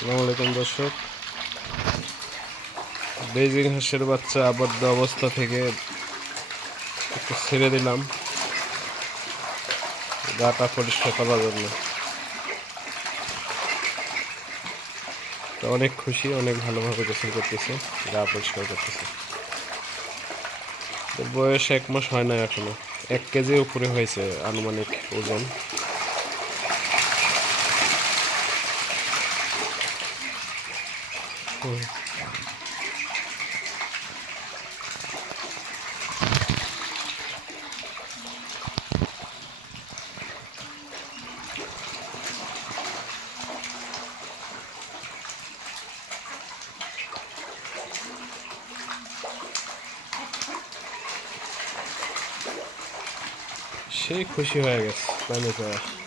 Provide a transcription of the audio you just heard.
আসসালামু আলাইকুম, দর্শক। বেজিং হাঁসের বাচ্চা আবদ্ধ অবস্থা থেকে একটু ছেড়ে দিলাম। গাটা পরিষ্কার করার জন্য। অনেক খুশি, অনেক ভালোভাবে গোসল করতেছে, গা পরিষ্কার করতেছে। বয়স এক মাস হয় না এখনও। এক কেজি উপরে হয়েছে আনুমানিক ওজন। সেই খুশি হয়ে গেছে পানি পাওয়া